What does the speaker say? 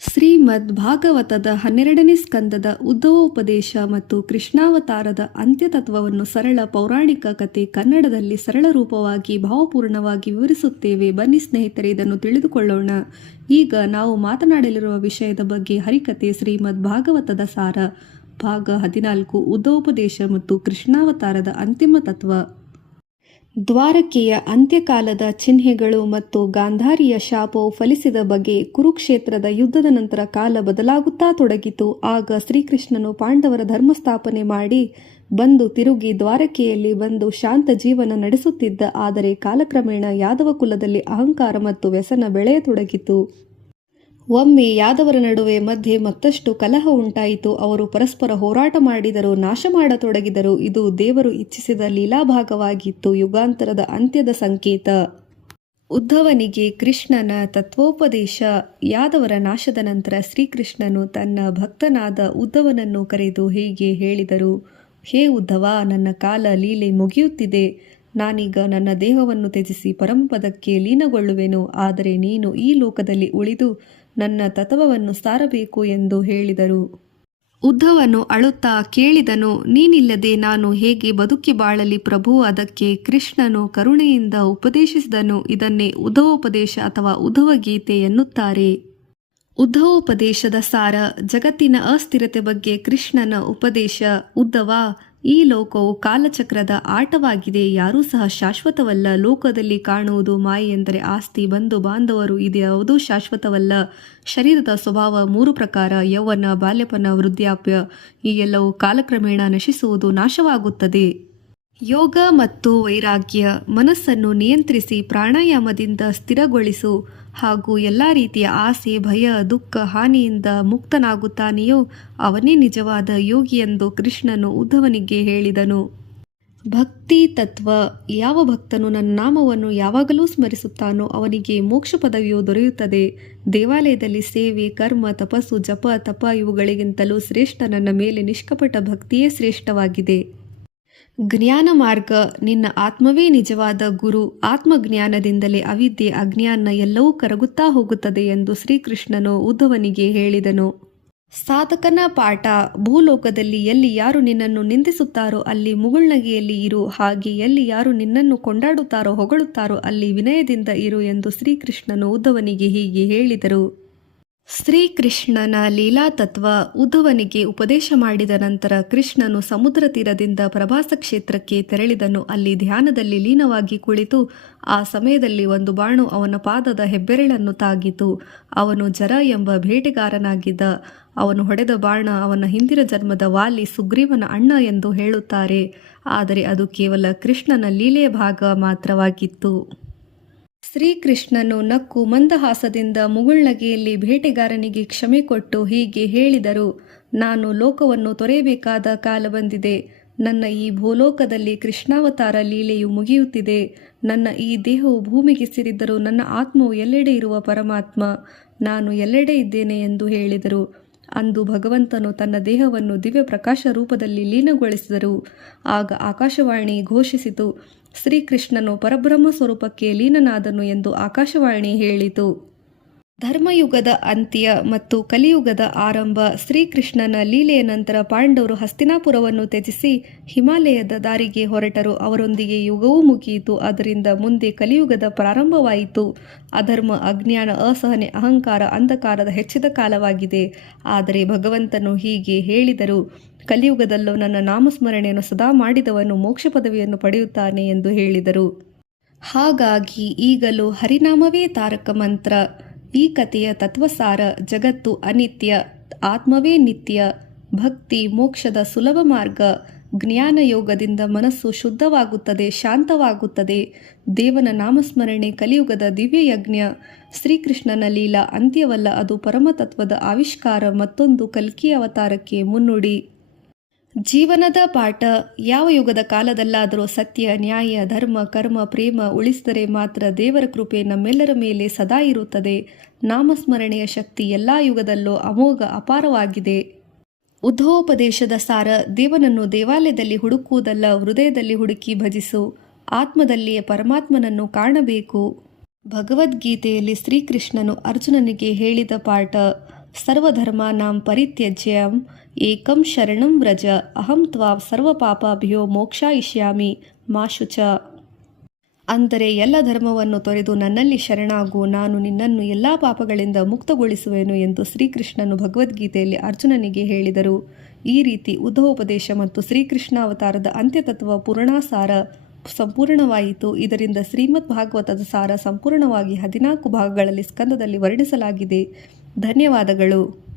ಶ್ರೀಮದ್ ಭಾಗವತದ ಹನ್ನೆರಡನೇ ಸ್ಕಂದದ ಉದ್ಧವೋಪದೇಶ ಮತ್ತು ಕೃಷ್ಣಾವತಾರದ ಅಂತ್ಯತತ್ವವನ್ನು ಸರಳ ಪೌರಾಣಿಕ ಕಥೆ ಕನ್ನಡದಲ್ಲಿ ಸರಳ ರೂಪವಾಗಿ ಭಾವಪೂರ್ಣವಾಗಿ ವಿವರಿಸುತ್ತೇವೆ. ಬನ್ನಿ ಸ್ನೇಹಿತರೆ, ಇದನ್ನು ತಿಳಿದುಕೊಳ್ಳೋಣ. ಈಗ ನಾವು ಮಾತನಾಡಲಿರುವ ವಿಷಯದ ಬಗ್ಗೆ ಹರಿಕತೆ ಶ್ರೀಮದ್ ಭಾಗವತದ ಸಾರ. ಭಾಗ ಹದಿನಾಲ್ಕು ಉದ್ಧವೋಪದೇಶ ಮತ್ತು ಕೃಷ್ಣಾವತಾರದ ಅಂತಿಮ ತತ್ವ. ದ್ವಾರಕೆಯ ಅಂತ್ಯಕಾಲದ ಚಿಹ್ನೆಗಳು ಮತ್ತು ಗಾಂಧಾರಿಯ ಶಾಪವು ಫಲಿಸಿದ ಬಗ್ಗೆ ಕುರುಕ್ಷೇತ್ರದ ಯುದ್ಧದ ನಂತರ ಕಾಲ ಬದಲಾಗುತ್ತಾ ತೊಡಗಿತು. ಆಗ ಶ್ರೀಕೃಷ್ಣನು ಪಾಂಡವರ ಧರ್ಮಸ್ಥಾಪನೆ ಮಾಡಿ ಬಂದು ತಿರುಗಿ ದ್ವಾರಕೆಯಲ್ಲಿ ಬಂದು ಶಾಂತ ಜೀವನ ನಡೆಸುತ್ತಿದ್ದ. ಆದರೆ ಕಾಲಕ್ರಮೇಣ ಯಾದವ ಕುಲದಲ್ಲಿ ಅಹಂಕಾರ ಮತ್ತು ವ್ಯಸನ ಬೆಳೆಯತೊಡಗಿತು. ಒಮ್ಮೆ ಯಾದವರ ನಡುವೆ ಮಧ್ಯೆ ಮತ್ತಷ್ಟು ಕಲಹ ಉಂಟಾಯಿತು. ಅವರು ಪರಸ್ಪರ ಹೋರಾಟ ಮಾಡಿದರು ನಾಶ ಮಾಡತೊಡಗಿದರು. ಇದು ದೇವರು ಇಚ್ಛಿಸಿದ ಲೀಲಾಭಾಗವಾಗಿತ್ತು. ಯುಗಾಂತರದ ಅಂತ್ಯದ ಸಂಕೇತ. ಉದ್ಧವನಿಗೆ ಕೃಷ್ಣನ ತತ್ವೋಪದೇಶ. ಯಾದವರ ನಾಶದ ನಂತರ ಶ್ರೀಕೃಷ್ಣನು ತನ್ನ ಭಕ್ತನಾದ ಉದ್ಧವನನ್ನು ಕರೆದು ಹೀಗೆ ಹೇಳಿದರು, ಹೇ ಉದ್ಧವ, ನನ್ನ ಕಾಲ ಲೀಲೆ ಮುಗಿಯುತ್ತಿದೆ. ನಾನೀಗ ನನ್ನ ದೇಹವನ್ನು ತ್ಯಜಿಸಿ ಪರಂಪದಕ್ಕೆ ಲೀನಗೊಳ್ಳುವೆನು. ಆದರೆ ನೀನು ಈ ಲೋಕದಲ್ಲಿ ಉಳಿದು ನನ್ನ ತತ್ವವನ್ನು ಸಾರಬೇಕು ಎಂದು ಹೇಳಿದರು. ಉದ್ಧವನು ಅಳುತ್ತಾ ಕೇಳಿದನು, ನೀನಿಲ್ಲದೆ ನಾನು ಹೇಗೆ ಬದುಕಿ ಬಾಳಲಿ ಪ್ರಭು, ಅದಕ್ಕೆ ಕೃಷ್ಣನು ಕರುಣೆಯಿಂದ ಉಪದೇಶಿಸಿದನು, ಇದನ್ನೇ ಉದ್ಧವೋಪದೇಶ ಅಥವಾ ಉದ್ಧವ ಗೀತೆ ಎನ್ನುತ್ತಾರೆ. ಉದ್ಧವೋಪದೇಶದ ಸಾರ ಜಗತ್ತಿನ ಅಸ್ಥಿರತೆ ಬಗ್ಗೆ ಕೃಷ್ಣನ ಉಪದೇಶ. ಉದ್ಧವ ಈ ಲೋಕವು ಕಾಲಚಕ್ರದ ಆಟವಾಗಿದೆ. ಯಾರೂ ಸಹ ಶಾಶ್ವತವಲ್ಲ. ಲೋಕದಲ್ಲಿ ಕಾಣುವುದು ಮಾಯೆ ಎಂದರೆ ಆಸ್ತಿ, ಬಂಧು, ಬಾಂಧವರು ಇದು ಯಾವುದೂ ಶಾಶ್ವತವಲ್ಲ. ಶರೀರದ ಸ್ವಭಾವ ಮೂರು ಪ್ರಕಾರ. ಯೌವನ, ಬಾಲ್ಯಪನ, ವೃದ್ಧಾಪ್ಯ ಈ ಎಲ್ಲವೂ ಕಾಲಕ್ರಮೇಣ ನಶಿಸುವುದು ನಾಶವಾಗುತ್ತದೆ. ಯೋಗ ಮತ್ತು ವೈರಾಗ್ಯ ಮನಸ್ಸನ್ನು ನಿಯಂತ್ರಿಸಿ ಪ್ರಾಣಾಯಾಮದಿಂದ ಸ್ಥಿರಗೊಳಿಸು ಹಾಗೂ ಎಲ್ಲ ರೀತಿಯ ಆಸೆ, ಭಯ, ದುಃಖ, ಹಾನಿಯಿಂದ ಮುಕ್ತನಾಗುತ್ತಾನೆಯೋ ಅವನೇ ನಿಜವಾದ ಯೋಗಿ ಎಂದು ಕೃಷ್ಣನು ಉದ್ಧವನಿಗೆ ಹೇಳಿದನು. ಭಕ್ತಿ ತತ್ವ, ಯಾವ ಭಕ್ತನು ನನ್ನ ನಾಮವನ್ನು ಯಾವಾಗಲೂ ಸ್ಮರಿಸುತ್ತಾನೋ ಅವನಿಗೆ ಮೋಕ್ಷ ಪದವಿಯು ದೊರೆಯುತ್ತದೆ. ದೇವಾಲಯದಲ್ಲಿ ಸೇವೆ, ಕರ್ಮ, ತಪಸ್ಸು, ಜಪ, ತಪ ಇವುಗಳಿಗಿಂತಲೂ ಶ್ರೇಷ್ಠ ನನ್ನ ಮೇಲೆ ನಿಷ್ಕಪಟ ಭಕ್ತಿಯೇ ಶ್ರೇಷ್ಠವಾಗಿದೆ. ಜ್ಞಾನ ಮಾರ್ಗ ನಿನ್ನ ಆತ್ಮವೇ ನಿಜವಾದ ಗುರು. ಆತ್ಮಜ್ಞಾನದಿಂದಲೇ ಅವಿದ್ಯೆ ಅಜ್ಞಾನ ಎಲ್ಲವೂ ಕರಗುತ್ತಾ ಹೋಗುತ್ತದೆ ಎಂದು ಶ್ರೀಕೃಷ್ಣನು ಉದ್ಧವನಿಗೆ ಹೇಳಿದನು. ಸಾಧಕನ ಪಾಠ, ಭೂಲೋಕದಲ್ಲಿ ಎಲ್ಲಿ ಯಾರು ನಿನ್ನನ್ನು ನಿಂದಿಸುತ್ತಾರೋ ಅಲ್ಲಿ ಮುಗುಳ್ನಗೆಯಲ್ಲಿ ಇರು, ಹಾಗೆ ಎಲ್ಲಿ ಯಾರು ನಿನ್ನನ್ನು ಕೊಂಡಾಡುತ್ತಾರೋ ಹೊಗಳುತ್ತಾರೋ ಅಲ್ಲಿ ವಿನಯದಿಂದ ಇರು ಎಂದು ಶ್ರೀಕೃಷ್ಣನು ಉದ್ಧವನಿಗೆ ಹೀಗೆ ಹೇಳಿದರು. ಶ್ರೀಕೃಷ್ಣನ ಲೀಲಾತತ್ವ ಉದ್ಧವನಿಗೆ ಉಪದೇಶ ಮಾಡಿದ ನಂತರ ಕೃಷ್ಣನು ಸಮುದ್ರ ತೀರದಿಂದ ಪ್ರಭಾಸ ಕ್ಷೇತ್ರಕ್ಕೆ ತೆರಳಿದನು. ಅಲ್ಲಿ ಧ್ಯಾನದಲ್ಲಿ ಲೀನವಾಗಿ ಕುಳಿತು ಆ ಸಮಯದಲ್ಲಿ ಒಂದು ಬಾಣು ಅವನ ಪಾದದ ಹೆಬ್ಬೆರಳನ್ನು ತಾಗಿತು. ಅವನು ಜರ ಎಂಬ ಬೇಟೆಗಾರನಾಗಿದ್ದ. ಅವನು ಹೊಡೆದ ಬಾಣ ಅವನ ಹಿಂದಿನ ಜನ್ಮದ ವಾಲಿ ಸುಗ್ರೀವನ ಅಣ್ಣ ಎಂದು ಹೇಳುತ್ತಾರೆ. ಆದರೆ ಅದು ಕೇವಲ ಕೃಷ್ಣನ ಲೀಲೆಯ ಭಾಗ ಮಾತ್ರವಾಗಿತ್ತು. ಶ್ರೀಕೃಷ್ಣನು ನಕ್ಕು ಮಂದಹಾಸದಿಂದ ಮುಗುಳ್ನಗೆಯಲ್ಲಿ ಬೇಟೆಗಾರನಿಗೆ ಕ್ಷಮೆ ಕೊಟ್ಟು ಹೀಗೆ ಹೇಳಿದರು, ನಾನು ಲೋಕವನ್ನು ತೊರೆಯಬೇಕಾದ ಕಾಲ ಬಂದಿದೆ. ನನ್ನ ಈ ಭೂಲೋಕದಲ್ಲಿ ಕೃಷ್ಣಾವತಾರ ಲೀಲೆಯು ಮುಗಿಯುತ್ತಿದೆ. ನನ್ನ ಈ ದೇಹವು ಭೂಮಿಗೆ ಸೇರಿದ್ದರೂ ನನ್ನ ಆತ್ಮವು ಎಲ್ಲೆಡೆ ಇರುವ ಪರಮಾತ್ಮ. ನಾನು ಎಲ್ಲೆಡೆ ಇದ್ದೇನೆ ಎಂದು ಹೇಳಿದರು. ಅಂದು ಭಗವಂತನು ತನ್ನ ದೇಹವನ್ನು ದಿವ್ಯ ಪ್ರಕಾಶ ರೂಪದಲ್ಲಿ ಲೀನಗೊಳಿಸಿದರು. ಆಗ ಆಕಾಶವಾಣಿ ಘೋಷಿಸಿತು, ಶ್ರೀಕೃಷ್ಣನು ಪರಬ್ರಹ್ಮ ಸ್ವರೂಪಕ್ಕೆ ಲೀನನಾದನು ಎಂದು ಆಕಾಶವಾಣಿ ಹೇಳಿತು. ಧರ್ಮಯುಗದ ಅಂತ್ಯ ಮತ್ತು ಕಲಿಯುಗದ ಆರಂಭ ಶ್ರೀಕೃಷ್ಣನ ಲೀಲೆಯ ನಂತರ ಪಾಂಡವರು ಹಸ್ತಿನಾಪುರವನ್ನು ತ್ಯಜಿಸಿ ಹಿಮಾಲಯದ ದಾರಿಗೆ ಹೊರಟರು. ಅವರೊಂದಿಗೆ ಯುಗವೂ ಮುಗಿಯಿತು. ಅದರಿಂದ ಮುಂದೆ ಕಲಿಯುಗದ ಪ್ರಾರಂಭವಾಯಿತು. ಅಧರ್ಮ, ಅಜ್ಞಾನ, ಅಸಹನೆ, ಅಹಂಕಾರ, ಅಂಧಕಾರದ ಹೆಚ್ಚಿದ ಕಾಲವಾಗಿದೆ. ಆದರೆ ಭಗವಂತನು ಹೀಗೆ ಹೇಳಿದರು, ಕಲಿಯುಗದಲ್ಲೂ ನನ್ನ ನಾಮಸ್ಮರಣೆಯನ್ನು ಸದಾ ಮಾಡಿದವನು ಮೋಕ್ಷ ಪದವಿಯನ್ನು ಪಡೆಯುತ್ತಾನೆ ಎಂದು ಹೇಳಿದರು. ಹಾಗಾಗಿ ಈಗಲೂ ಹರಿನಾಮವೇ ತಾರಕ ಮಂತ್ರ. ಈ ಕಥೆಯ ತತ್ವಸಾರ ಜಗತ್ತು ಅನಿತ್ಯ, ಆತ್ಮವೇ ನಿತ್ಯ, ಭಕ್ತಿ, ಮೋಕ್ಷದ ಸುಲಭ ಮಾರ್ಗ ಜ್ಞಾನ ಯೋಗದಿಂದ ಮನಸ್ಸು ಶುದ್ಧವಾಗುತ್ತದೆ, ಶಾಂತವಾಗುತ್ತದೆ. ದೇವನ ನಾಮಸ್ಮರಣೆ ಕಲಿಯುಗದ ದಿವ್ಯ ಯಜ್ಞ ಶ್ರೀಕೃಷ್ಣನ ಲೀಲಾ ಅಂತ್ಯವಲ್ಲ ಅದು ಪರಮತತ್ವದ ಆವಿಷ್ಕಾರ ಮತ್ತೊಂದು ಕಲ್ಕಿ ಅವತಾರಕ್ಕೆ ಮುನ್ನುಡಿ. ಜೀವನದ ಪಾಠ ಯಾವ ಯುಗದ ಕಾಲದಲ್ಲಾದರೂ ಸತ್ಯ, ನ್ಯಾಯ, ಧರ್ಮ, ಕರ್ಮ, ಪ್ರೇಮ ಉಳಿಸಿದರೆ ಮಾತ್ರ ದೇವರ ಕೃಪೆ ನಮ್ಮೆಲ್ಲರ ಮೇಲೆ ಸದಾ ಇರುತ್ತದೆ. ನಾಮಸ್ಮರಣೆಯ ಶಕ್ತಿ ಎಲ್ಲ ಯುಗದಲ್ಲೂ ಅಮೋಘ, ಅಪಾರವಾಗಿದೆ. ಉದ್ಧೋಪದೇಶದ ಸಾರ, ದೇವನನ್ನು ದೇವಾಲಯದಲ್ಲಿ ಹುಡುಕುವುದಲ್ಲ, ಹೃದಯದಲ್ಲಿ ಹುಡುಕಿ ಭಜಿಸು. ಆತ್ಮದಲ್ಲಿಯೇ ಪರಮಾತ್ಮನನ್ನು ಕಾಣಬೇಕು. ಭಗವದ್ಗೀತೆಯಲ್ಲಿ ಶ್ರೀಕೃಷ್ಣನು ಅರ್ಜುನನಿಗೆ ಹೇಳಿದ ಪಾಠ ಸರ್ವಧರ್ಮಾನಾಂ ಪರಿತ್ಯಜ್ಯ, ಏಕಂ ಶರಣಂ ವ್ರಜ, ಅಹಂ ತ್ವಾ ಸರ್ವಪಾಪಾಭ್ಯೋ ಮೋಕ್ಷಾಯಿಷ್ಯಾಮಿ ಮಾ ಶುಚ ಅಂದರೆ ಎಲ್ಲ ಧರ್ಮವನ್ನು ತೊರೆದು ನನ್ನಲ್ಲಿ ಶರಣಾಗು, ನಾನು ನಿನ್ನನ್ನು ಎಲ್ಲ ಪಾಪಗಳಿಂದ ಮುಕ್ತಗೊಳಿಸುವೆನು ಎಂದು ಶ್ರೀಕೃಷ್ಣನು ಭಗವದ್ಗೀತೆಯಲ್ಲಿ ಅರ್ಜುನನಿಗೆ ಹೇಳಿದರು. ಈ ರೀತಿ ಉದ್ಧವೋಪದೇಶ ಮತ್ತು ಶ್ರೀಕೃಷ್ಣಾವತಾರದ ಅಂತ್ಯತತ್ವ ಪೂರ್ಣಾಸಾರ ಸಂಪೂರ್ಣವಾಯಿತು. ಇದರಿಂದ ಶ್ರೀಮದ್ ಭಾಗವತದ ಸಾರ ಸಂಪೂರ್ಣವಾಗಿ ಹದಿನಾಲ್ಕು ಭಾಗಗಳಲ್ಲಿ ಸ್ಕಂದದಲ್ಲಿ ವರ್ಣಿಸಲಾಗಿದೆ. ಧನ್ಯವಾದಗಳು.